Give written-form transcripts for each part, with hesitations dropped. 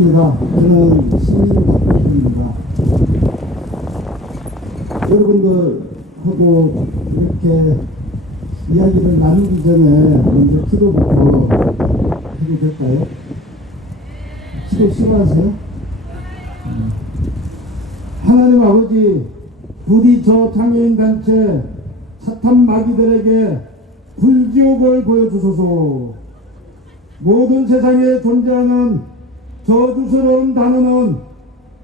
저는 시민입니다. 여러분들하고 이렇게 이야기를 나누기 전에 먼저 기도부터 해도 될까요? 기도 싫어하세요? 하나님 아버지, 부디 저 장애인 단체 사탄 마귀들에게 불지옥을 보여주소서. 모든 세상에 존재하는 저주스러운 단어는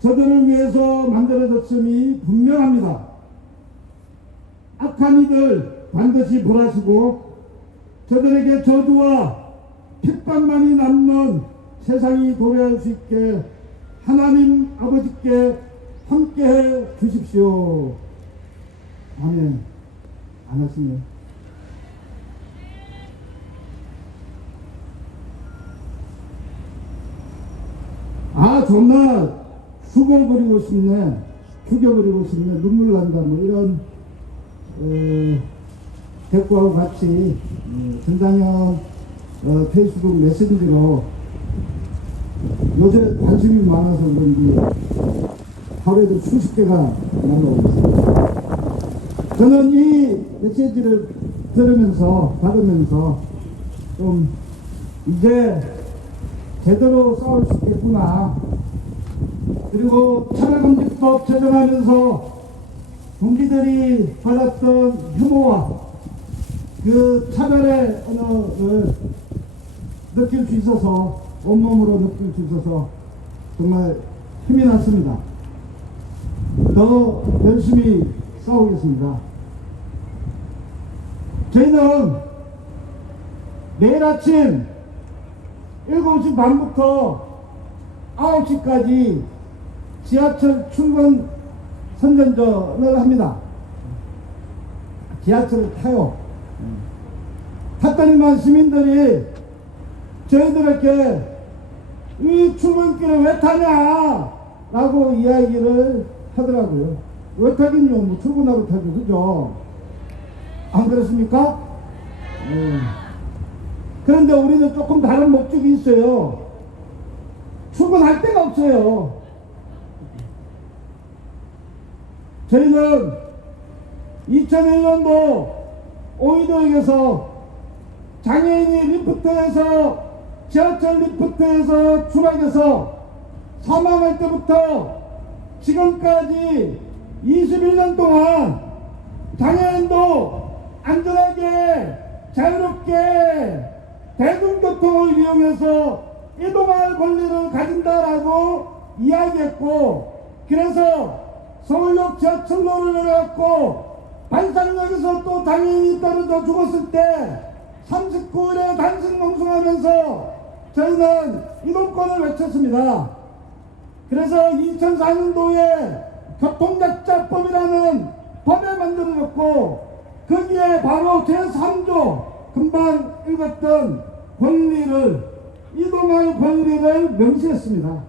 저들을 위해서 만들어졌음이 분명합니다. 악한 이들 반드시 벌하시고 저들에게 저주와 핍박만이 남는 세상이 도래할 수 있게 하나님 아버지께 함께해 주십시오. 아멘. 안 하시네요. 정말 죽어버리고 싶네, 죽여버리고 싶네, 눈물 난다, 뭐 이런 댓글하고 같이 전당현 페이스북 메신저로 요새 관심이 많아서 그런지 하루에도 수십 개가 날라오고 있습니다. 저는 이 메시지를 받으면서 좀 이제 제대로 싸울 수 있겠구나. 그리고 차별금지법 제정하면서 동기들이 받았던 혐오와 그 차별의 언어를 느낄 수 있어서, 온몸으로 느낄 수 있어서 정말 힘이 났습니다. 더 열심히 싸우겠습니다. 저희는 매일 아침 7시 반부터 9시까지 지하철 출근 선전전을 합니다. 지하철을 타요. 탔더니만 시민들이 저희들에게 이 출근길을 왜 타냐 라고 이야기를 하더라고요. 왜 타긴요? 뭐 출근하러 타죠. 그죠? 안 그렇습니까? 그런데 우리는 조금 다른 목적이 있어요. 출근할 데가 없어요. 저희는 2001년도 오이도역에서 장애인이 리프트에서, 지하철 리프트에서 추락해서 사망할 때부터 지금까지 21년 동안 장애인도 안전하게 자유롭게 대중교통을 이용해서 이동할 권리를 가진다라고 이야기했고, 그래서 서울역 지하철로를 내려갔고 반상역에서 또 장애인이 떨어져 죽었을 때 39일에 단식 농성하면서 저희는 이동권을 외쳤습니다. 그래서 2004년도에 교통약자법이라는 법을 만들어졌고, 거기에 바로 제3조 금방 읽었던 권리를, 이동할 권리를 명시했습니다.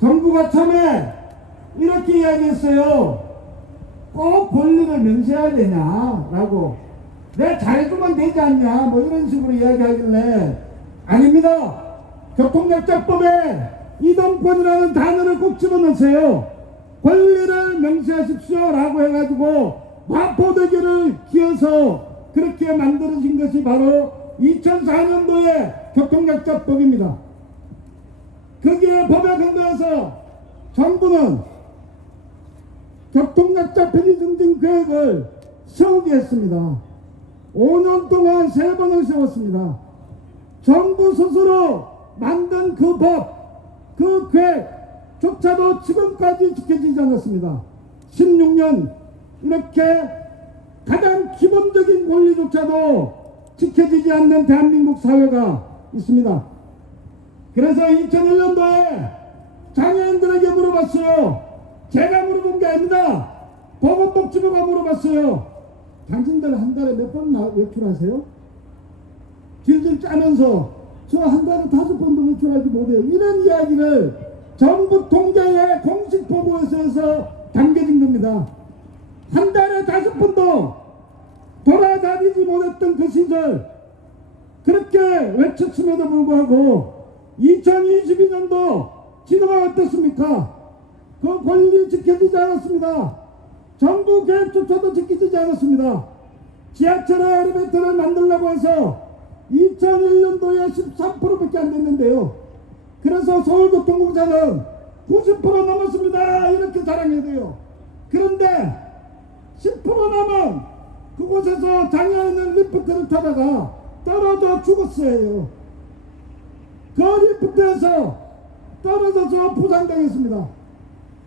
정부가 처음에 이렇게 이야기했어요. 꼭 권리를 명시해야 되냐라고. 내가 잘해주면 되지 않냐, 뭐 이런 식으로 이야기하길래, 아닙니다. 교통약자법에 이동권이라는 단어를 꼭 집어넣으세요. 권리를 명시하십시오 라고 해가지고 마포대교를 기어서 그렇게 만들어진 것이 바로 2004년도의 교통약자법입니다. 거기에 법에 근거해서 정부는 교통약자 편의 증진 계획을 세우게 했습니다. 5년 동안 3번을 세웠습니다. 정부 스스로 만든 그 법, 그 계획조차도 지금까지 지켜지지 않았습니다. 16년 이렇게 가장 기본적인 권리조차도 지켜지지 않는 대한민국 사회가 있습니다. 그래서 2001년도에 장애인들에게 물어봤어요. 제가 물어본 게 아닙니다. 보건복지부가 물어봤어요. 당신들 한 달에 몇 번 외출하세요? 질질 짜면서 저 한 달에 5번도 외출하지 못해요. 이런 이야기를 정부 통계의 공식 보고서에서 담겨진 겁니다. 한 달에 5번도 돌아다니지 못했던 그 시절, 그렇게 외쳤음에도 불구하고 2022년도 지도가 어떻습니까? 그 권리 지켜지지 않았습니다. 정부 계획조차도 지켜지지 않았습니다. 지하철의 엘리베이터를 만들려고 해서 2001년도에 13%밖에 안 됐는데요. 그래서 서울교통공사는 90% 넘었습니다. 이렇게 자랑해야 돼요. 그런데 10% 남은 그곳에서 장애인은 리프트를 타다가 떨어져 죽었어요. 그 리프트에서 떨어져서 부상당했습니다.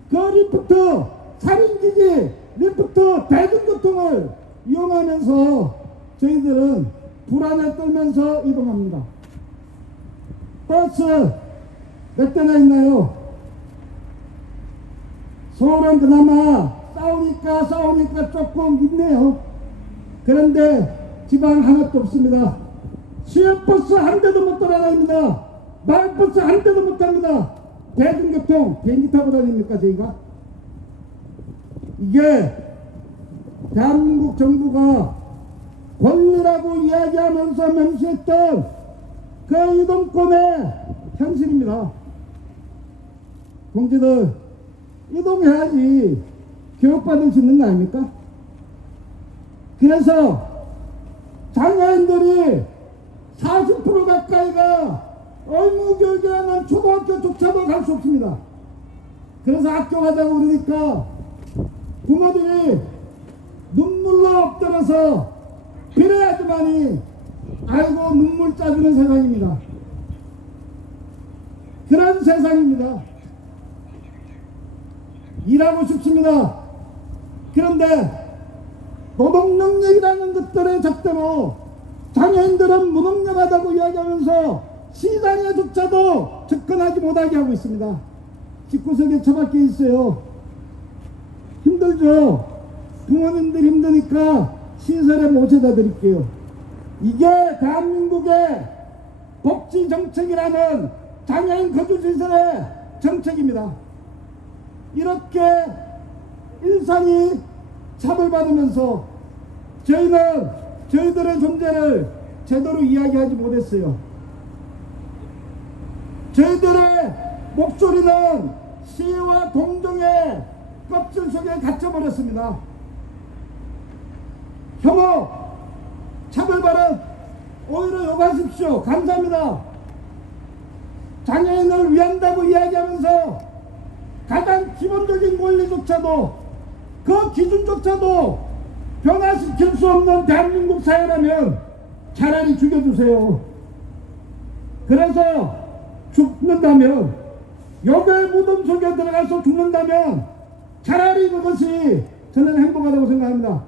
그 리프트 살인기기 리프트 대중교통을 이용하면서 저희들은 불안에 떨면서 이동합니다. 버스 몇 대나 있나요? 서울은 그나마 싸우니까 조금 있네요. 그런데 지방 하나도 없습니다. 시외버스 한 대도 못 돌아다닙니다. 마을버스 한 대도 못 탑니다. 대중교통 비행기 타고 다닙니까 저희가? 이게 대한민국 정부가 권리라고 이야기하면서 명시했던 그 이동권의 현실입니다. 동지들 이동해야지 교육받을 수 있는 거 아닙니까? 그래서 장애인들이 40% 가까이가 의무교육에 하는 초등학교조차도 갈 수 없습니다. 그래서 학교 가자고 그러니까 부모들이 눈물로 엎드려서 그래야지만이 아이고 눈물 짜주는 세상입니다. 그런 세상입니다. 일하고 싶습니다. 그런데 노동능력이라는 것들의 적대로 장애인들은 무능력하다고 이야기하면서 시장에조차도 접근하지 못하게 하고 있습니다. 집구석에 처박혀 있어요. 힘들죠. 부모님들 힘드니까 시설에 모셔다 드릴게요. 이게 대한민국의 복지정책이라는 장애인 거주시설의 정책입니다. 이렇게 일상이 차별받으면서 저희들의 존재를 제대로 이야기하지 못했어요. 저희들의 목소리는 시위와 동정의 껍질 속에 갇혀버렸습니다. 혐오, 차별 발언 오히려 욕하십시오. 감사합니다. 장애인을 위한다고 이야기하면서 가장 기본적인 권리조차도 그 기준조차도 변화시킬 수 없는 대한민국 사회라면 차라리 죽여주세요. 그래서 죽는다면 여교의 무덤 속에 들어가서 죽는다면 차라리 그것이 저는 행복하다고 생각합니다.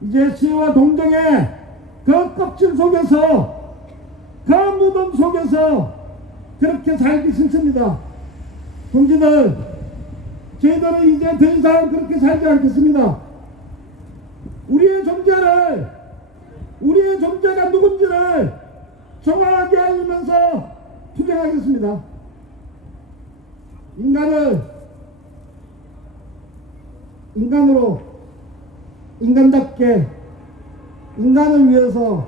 이제 시위와 동정의 그 껍질 속에서 그 무덤 속에서 그렇게 살기 싫습니다. 동지들 저희들은 이제 더 이상 그렇게 살지 않겠습니다. 우리의 존재가 누군지를 정확하게 알리면서 투쟁하겠습니다. 인간으로 인간답게 인간을 위해서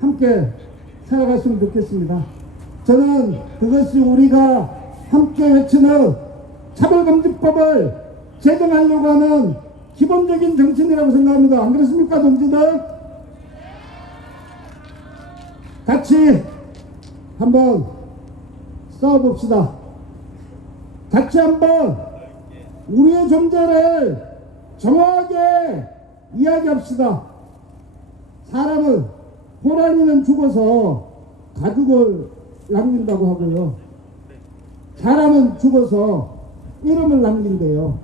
함께 살아갔으면 좋겠습니다. 저는 그것이 우리가 함께 외치는 차별금지법을 제정하려고 하는 기본적인 정신이라고 생각합니다. 안 그렇습니까, 동지들? 같이 한번 싸워봅시다. 같이 한번 우리의 존재를 정확하게 이야기합시다. 사람은 호랑이는 죽어서 가죽을 남긴다고 하고요. 사람은 죽어서 이름을 남긴대요.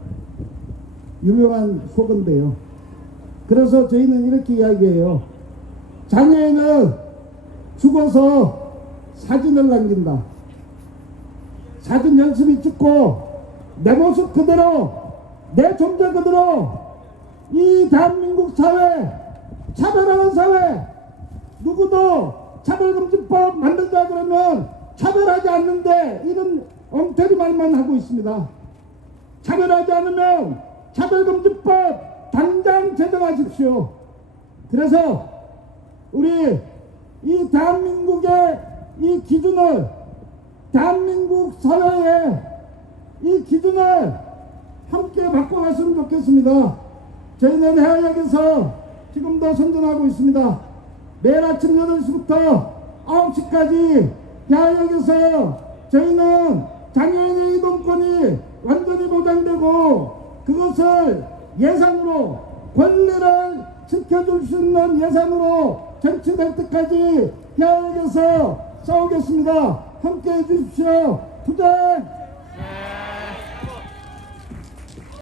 유명한 속어인데요. 그래서 저희는 이렇게 이야기해요. 장애인은 죽어서 사진을 남긴다. 사진 열심히 찍고 내 모습 그대로 내 존재 그대로 이 대한민국 사회 차별하는 사회 누구도 차별금지법 만들자 그러면 차별하지 않는데 이런 엉터리 말만 하고 있습니다. 차별하지 않으면 차별금지법 당장 제정하십시오. 그래서 우리 이 대한민국의 이 기준을 대한민국 사회에 이 기준을 함께 바꿔갔으면 좋겠습니다. 저희는 해외역에서 지금도 선전하고 있습니다. 매일 아침 8시부터 9시까지 해외역에서 저희는 장애인의 이동권이 완전히 보장되고 그것을 예산으로 권리를 지켜줄 수 있는 예산으로 정치될 때까지 해외역에서 싸우겠습니다. 함께 해주십시오. 투쟁!